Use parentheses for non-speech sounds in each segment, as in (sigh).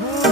Whoa.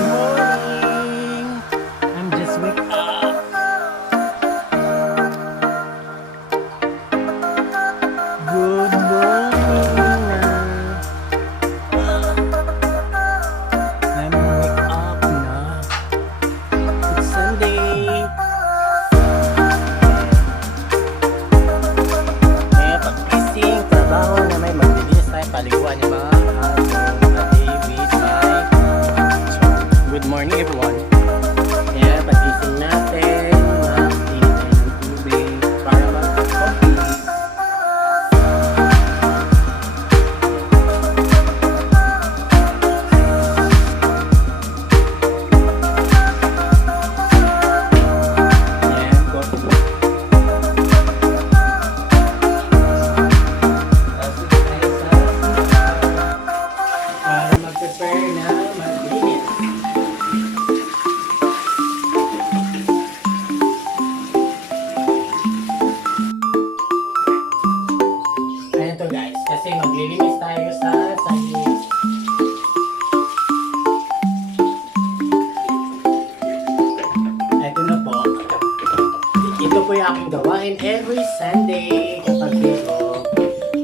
Ito aking gawain every Sunday kapag dito.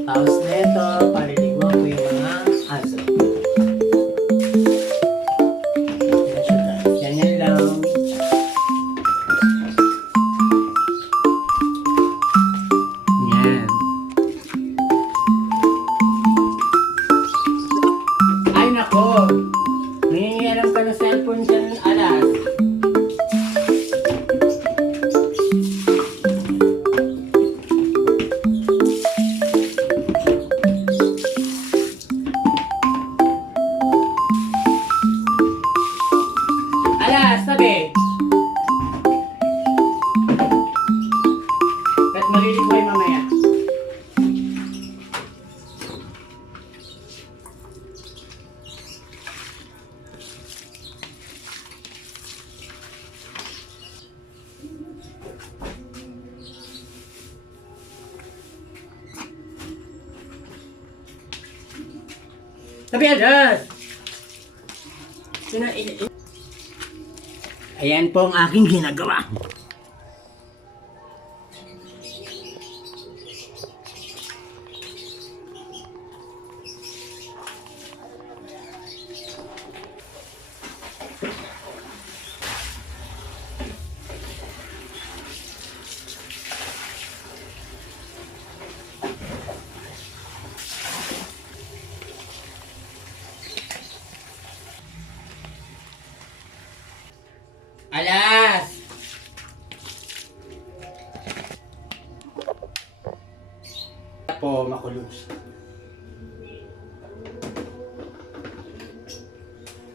Tapos neto, paliliguan Alas, sabi! Ba't malilikoy mamaya? Sabi, alas! Sina, i- i- Ayan po ang aking ginagawa. Po makulong siya.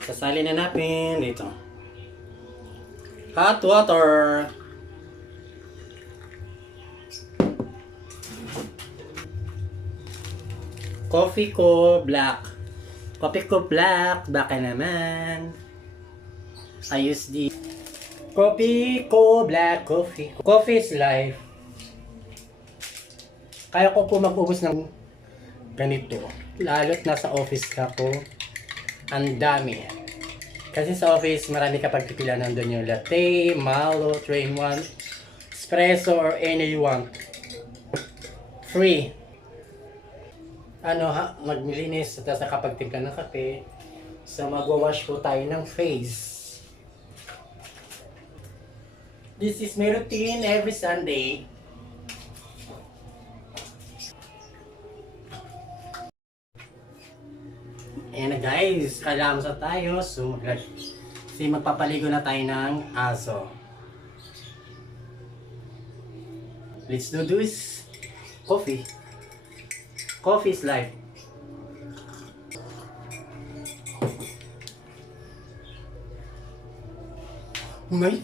Sasali na natin dito. Hot water. Coffee ko black. Coffee ko black. Baka naman. Ayos di. Coffee ko black coffee. Coffee is life. Kaya ko po mag-ubos ng ganito. Lalo't nasa office ka po. Ang dami. Kasi sa office, marami ka pagpipila nandun yung latte, malo, train 1, espresso, or any you want. Free. Ano ha, maglilinis at sa kapagtimpla ng kape. So magwawash po tayo ng face. This is my routine every Sunday. Ayan na guys, kalams na tayo. So, kasi magpapaligo na tayo ng aso. Let's do this. Coffee. Coffee is life. Ngay?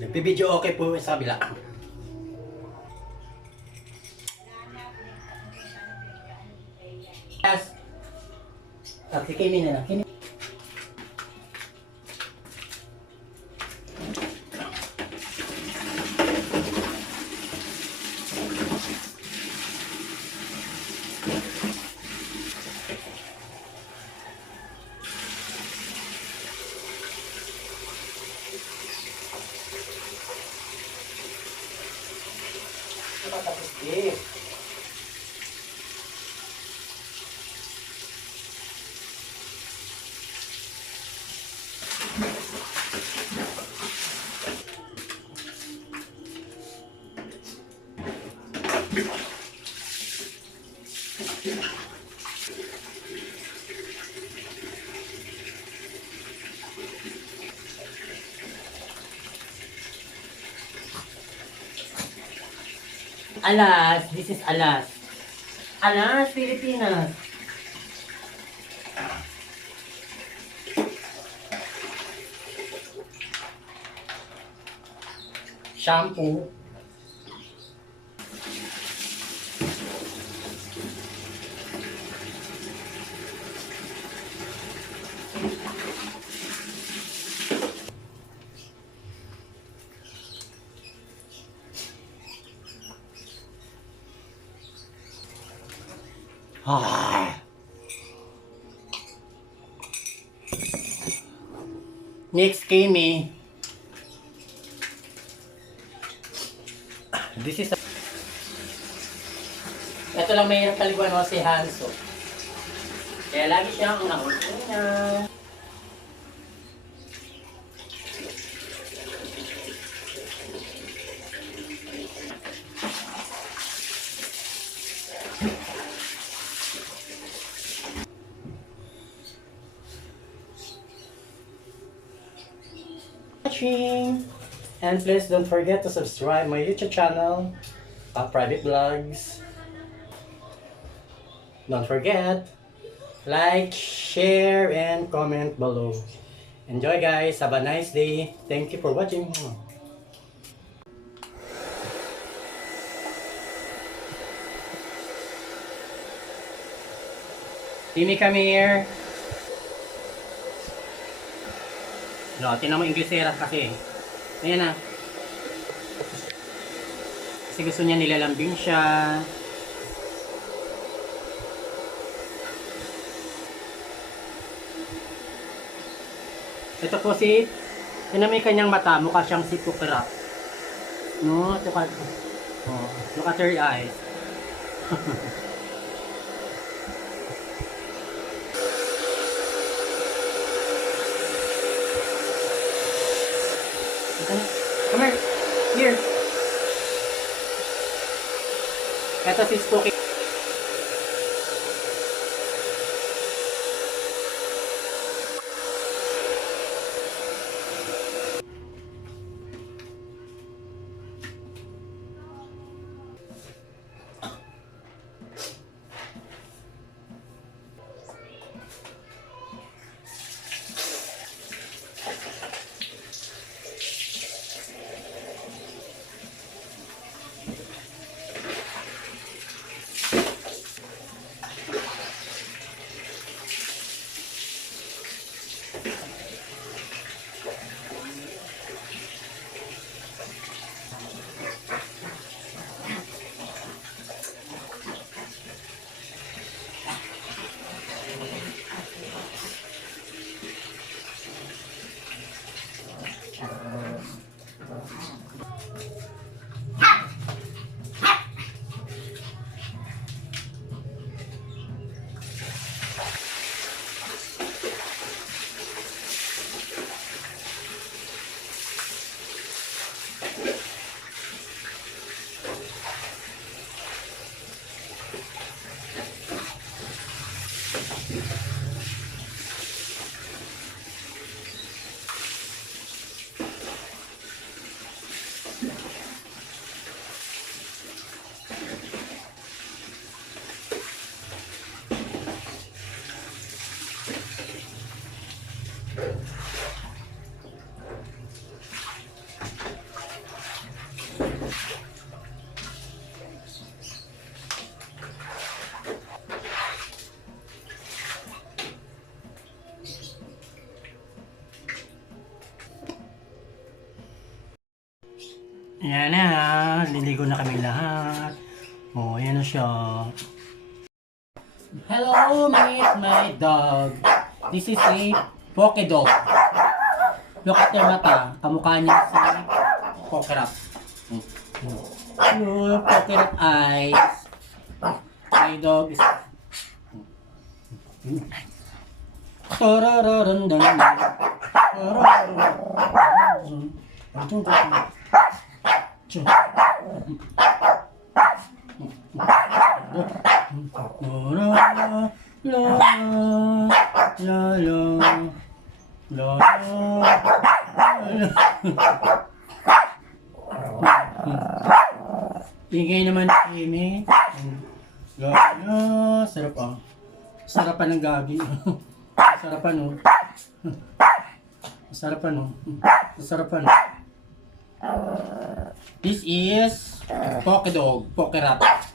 Nagpibidyo okay po sa kabila. Bakit kimi na lang. Kimi. Tapos. Alas, this is Alas. Alas, Pilipinas. Shampoo. Ah. Next, Kimi. This is a... Ito lang may paliguan mo si Hanso. Kaya lagi siyang nauna. Watching. And please don't forget to subscribe my YouTube channel, uh, Private Vlogs. Don't forget, like, share, and comment below. Enjoy guys, have a nice day. Thank you for watching. Timmy, come here. No, tinan mo Inglesera kasi. Ayan na. Kasi gusto niya nilalambing siya. Ito po si, tinan mo yung kanyang mata, mukha siyang si Pukra. No, look at, oh, look at her eyes. (laughs) Come here. Here. Ito si Spooky. Na kami lahat. Oh, ayan na siya. Hello, meet my dog. This is a Poke Dog. Look at their mata. Kamukha niya si. Hmm. Your pocket eyes. My dog is... Tarararandang. Tarararandang. Ito, ito, Ingay naman ni Amy. La la, sarap ah. Sarapan ng gabi. Sarapan oh. Sarapan oh. Sarapan. This is Poke Dog, Poke Rat.